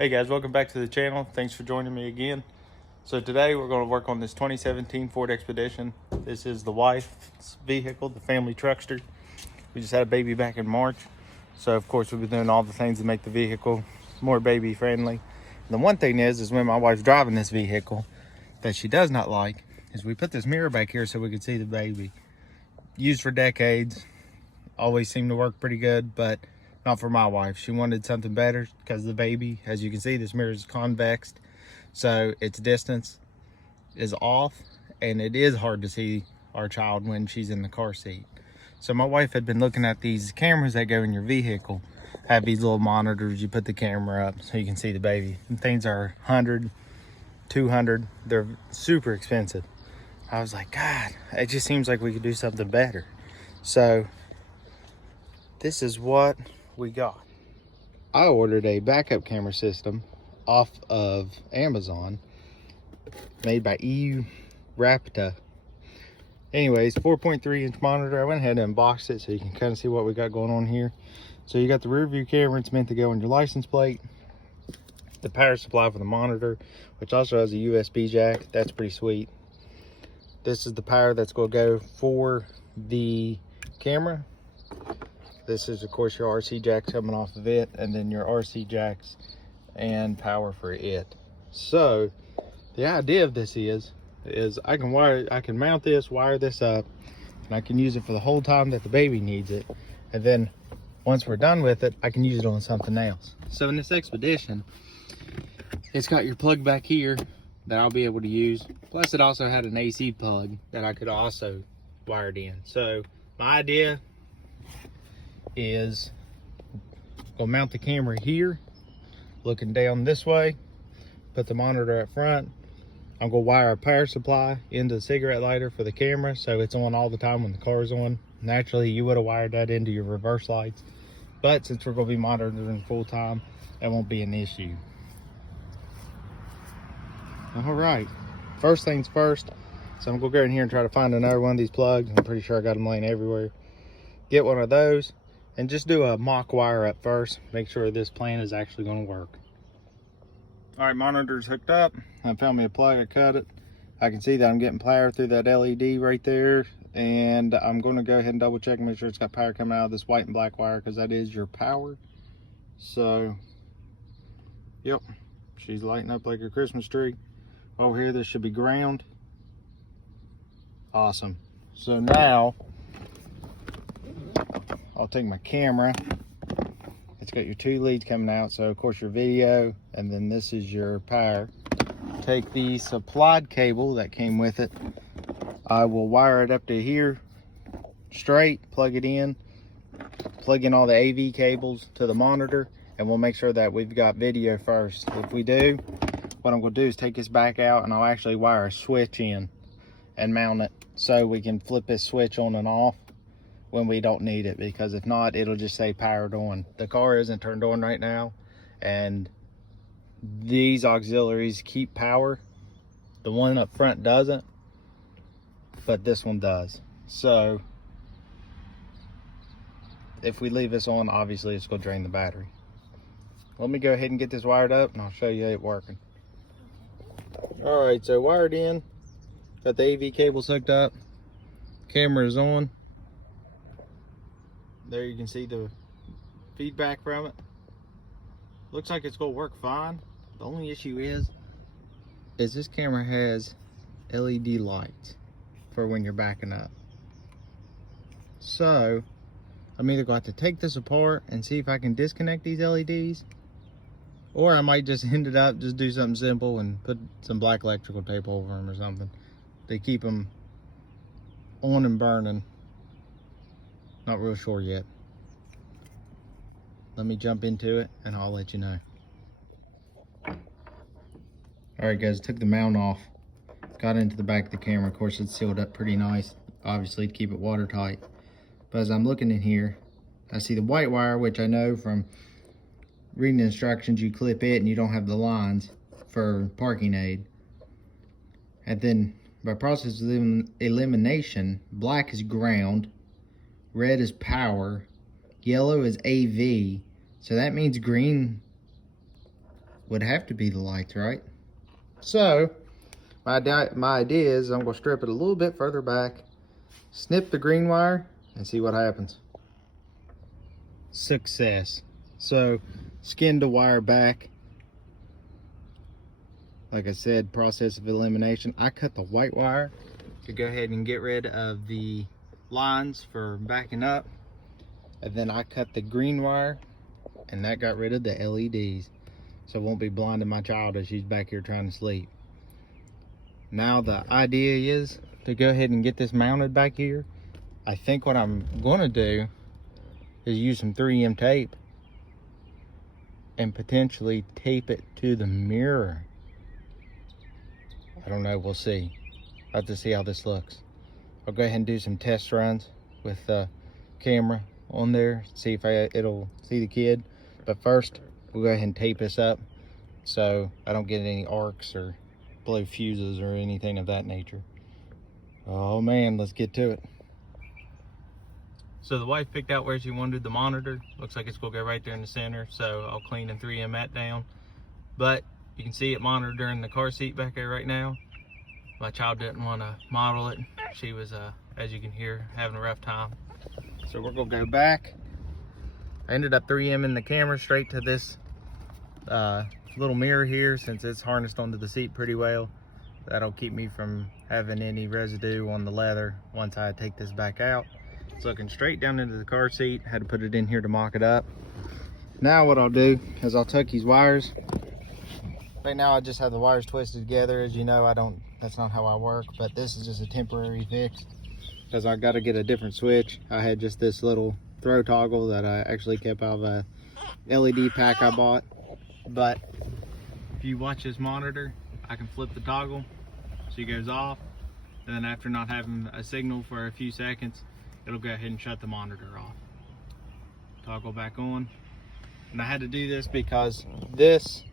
Hey guys, welcome back to the channel. Thanks for joining me again. So today we're going to work on this 2017 Ford Expedition. This is the wife's vehicle, the family truckster. We just had a baby back in March. So of course we've been doing all the things to make the vehicle more baby friendly. And the one thing is when my wife's driving this vehicle that she does not like is we put this mirror back here so we can see the baby. Used for decades, always seemed to work pretty good, but not for my wife. She wanted something better because the baby, as you can see, this mirror is convex, so its distance is off and it is hard to see our child when she's in the car seat. So my wife had been looking at these cameras that go in your vehicle, have these little monitors. You put the camera up so you can see the baby, and things are 100, 200. They're super expensive. I was like, God, it just seems like we could do something better. So this is what we got. I ordered a backup camera system off of Amazon, made by EU Rapta. Anyways, 4.3 inch monitor. I went ahead and unboxed it so you can kind of see what we got going on here. So you got the rear view camera. It's meant to go on your license plate. The power supply for the monitor, which also has a USB jack. That's pretty sweet. This is the power that's going to go for the camera. This is of course your RC jacks coming off of it, and then your RC jacks and power for it. So the idea of this is I can mount this, wire this up, and I can use it for the whole time that the baby needs it. And then once we're done with it, I can use it on something else. So in this Expedition, it's got your plug back here that I'll be able to use. Plus it also had an AC plug that I could also wire it in. So my idea is go mount the camera here, looking down this way, put the monitor up front. I'm gonna wire a power supply into the cigarette lighter for the camera so it's on all the time when the car's on. Naturally you would have wired that into your reverse lights, but since we're gonna be monitoring full time, that won't be an issue. All right, first things first, so I'm gonna go in here and try to find another one of these plugs. I'm pretty sure I got them laying everywhere. Get one of those and just do a mock wire up first. Make sure this plan is actually going to work. All right, monitor's hooked up. I found me a plug, I cut it. I can see that I'm getting power through that LED right there. And I'm going to go ahead and double check and make sure it's got power coming out of this white and black wire, because that is your power. So, yep, she's lighting up like a Christmas tree. Over here, this should be ground. Awesome. So now, I'll take my camera. It's got your two leads coming out, so of course your video, and then this is your power. Take the supplied cable that came with it. I will wire it up to here straight, plug it in, plug in all the AV cables to the monitor, and we'll make sure that we've got video first. If we do, what I'm going to do is take this back out and I'll actually wire a switch in and mount it so we can flip this switch on and off when we don't need it, because if not, it'll just say powered on. The car isn't turned on right now, and these auxiliaries keep power. The one up front doesn't, but this one does. So if we leave this on, obviously it's going to drain the battery. Let me go ahead and get this wired up and I'll show you it working. All right, so wired in, got the AV cables hooked up, camera is on. There you can see the feedback from it. Looks like it's gonna work fine. The only issue is this camera has LED lights for when you're backing up. So I'm either going to take this apart and see if I can disconnect these LEDs, or I might just end it up, just do something simple and put some black electrical tape over them or something to keep them on and burning. Not real sure yet. Let me jump into it and I'll let you know. All right guys, took the mount off, got into the back of the camera. Of course it's sealed up pretty nice, obviously to keep it watertight. But as I'm looking in here, I see the white wire, which I know from reading the instructions, you clip it and you don't have the lines for parking aid. And then by process of elimination, black is ground, red is power, yellow is AV, so that means green would have to be the lights, right? So my idea is I'm going to strip it a little bit further back, snip the green wire, and see what happens. Success. So skin the wire back. Like I said, process of elimination. I cut the white wire to go ahead and get rid of the lines for backing up. And then I cut the green wire, and that got rid of the LEDs. So it won't be blinding my child as she's back here trying to sleep. Now the idea is to go ahead and get this mounted back here. I think what I'm gonna do is use some 3M tape and potentially tape it to the mirror. I don't know, we'll see. I'll have to see how this looks. I'll go ahead and do some test runs with the camera on there, see if it'll see the kid. But first, we'll go ahead and tape this up so I don't get any arcs or blow fuses or anything of that nature. Oh man, let's get to it. So the wife picked out where she wanted the monitor. Looks like it's gonna go right there in the center, so I'll clean and 3M that down. But you can see it monitoring the car seat back there right now. My child didn't want to model it. She was, as you can hear, having a rough time. So we're gonna go back. I ended up 3M'ing the camera straight to this little mirror here, since it's harnessed onto the seat pretty well. That'll keep me from having any residue on the leather once I take this back out. It's looking straight down into the car seat. Had to put it in here to mock it up. Now what I'll do is I'll tuck these wires. Right now I just have the wires twisted together. As you know, that's not how I work, but this is just a temporary fix because I got to get a different switch. I had just this little throw toggle that I actually kept out of a LED pack I bought. But if you watch this monitor, I can flip the toggle, she goes off, and then after not having a signal for a few seconds, it'll go ahead and shut the monitor off. Toggle back on. And I had to do this because this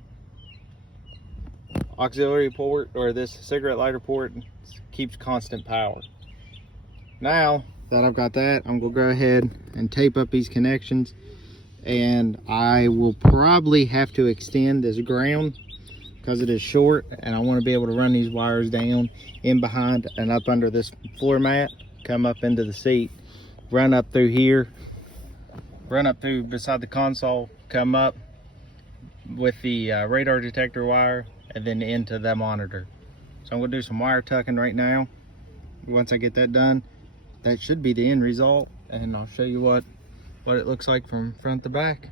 auxiliary port, or this cigarette lighter port, keeps constant power. Now that I've got that, I'm gonna go ahead and tape up these connections, and I will probably have to extend this ground because it is short, and I want to be able to run these wires down in behind and up under this floor mat, come up into the seat, run up through here, run up through beside the console, come up with the radar detector wire, and then into the monitor. So I'm gonna do some wire tucking right now. Once I get that done, that should be the end result, and I'll show you what it looks like from front to back.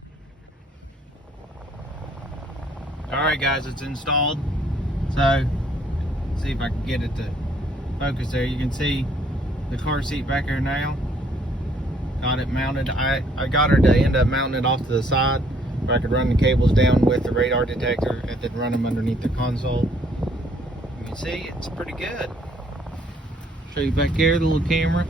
All right guys, it's installed. So let's see if I can get it to focus there. You can see the car seat back there now. Got it mounted. I got her to end up mounting it off to the side where I could run the cables down with the radar detector and then run them underneath the console. You can see it's pretty good. Show you back here, the little camera.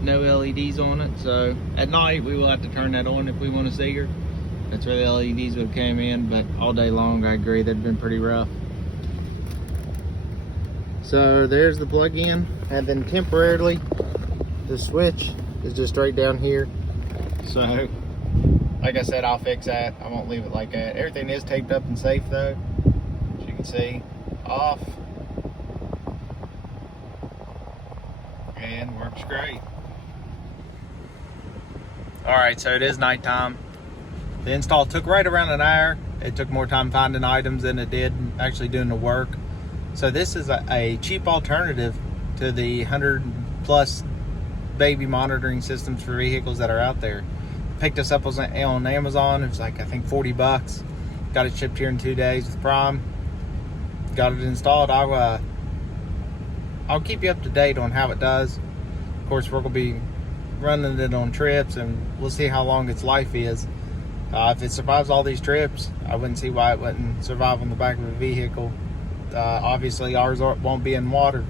No LEDs on it, so at night we will have to turn that on if we want to see her. That's where the LEDs would have came in, but all day long I agree they've been pretty rough. So there's the plug-in, and then temporarily the switch is just right down here. So like I said, I'll fix that. I won't leave it like that. Everything is taped up and safe though, as you can see. Off and works great. All right, so it is nighttime. The install took right around an hour. It took more time finding items than it did actually doing the work. So this is a cheap alternative to the 100+ baby monitoring systems for vehicles that are out there. Picked this up on Amazon. It was like, I think 40 bucks. Got it shipped here in 2 days with Prime. Got it installed. I'll keep you up to date on how it does. Of course, we're gonna be running it on trips, and we'll see how long its life is. If it survives all these trips, I wouldn't see why it wouldn't survive on the back of a vehicle. Obviously ours won't be in water,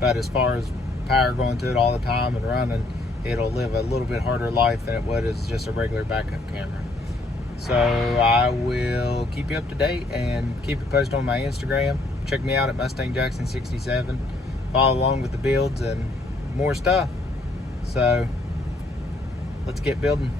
but as far as power going to it all the time and running, it'll live a little bit harder life than it would as just a regular backup camera. So I will keep you up to date and keep it posted on my Instagram. Check me out at Mustang Jackson 67. Follow along with the builds and more stuff. So let's get building.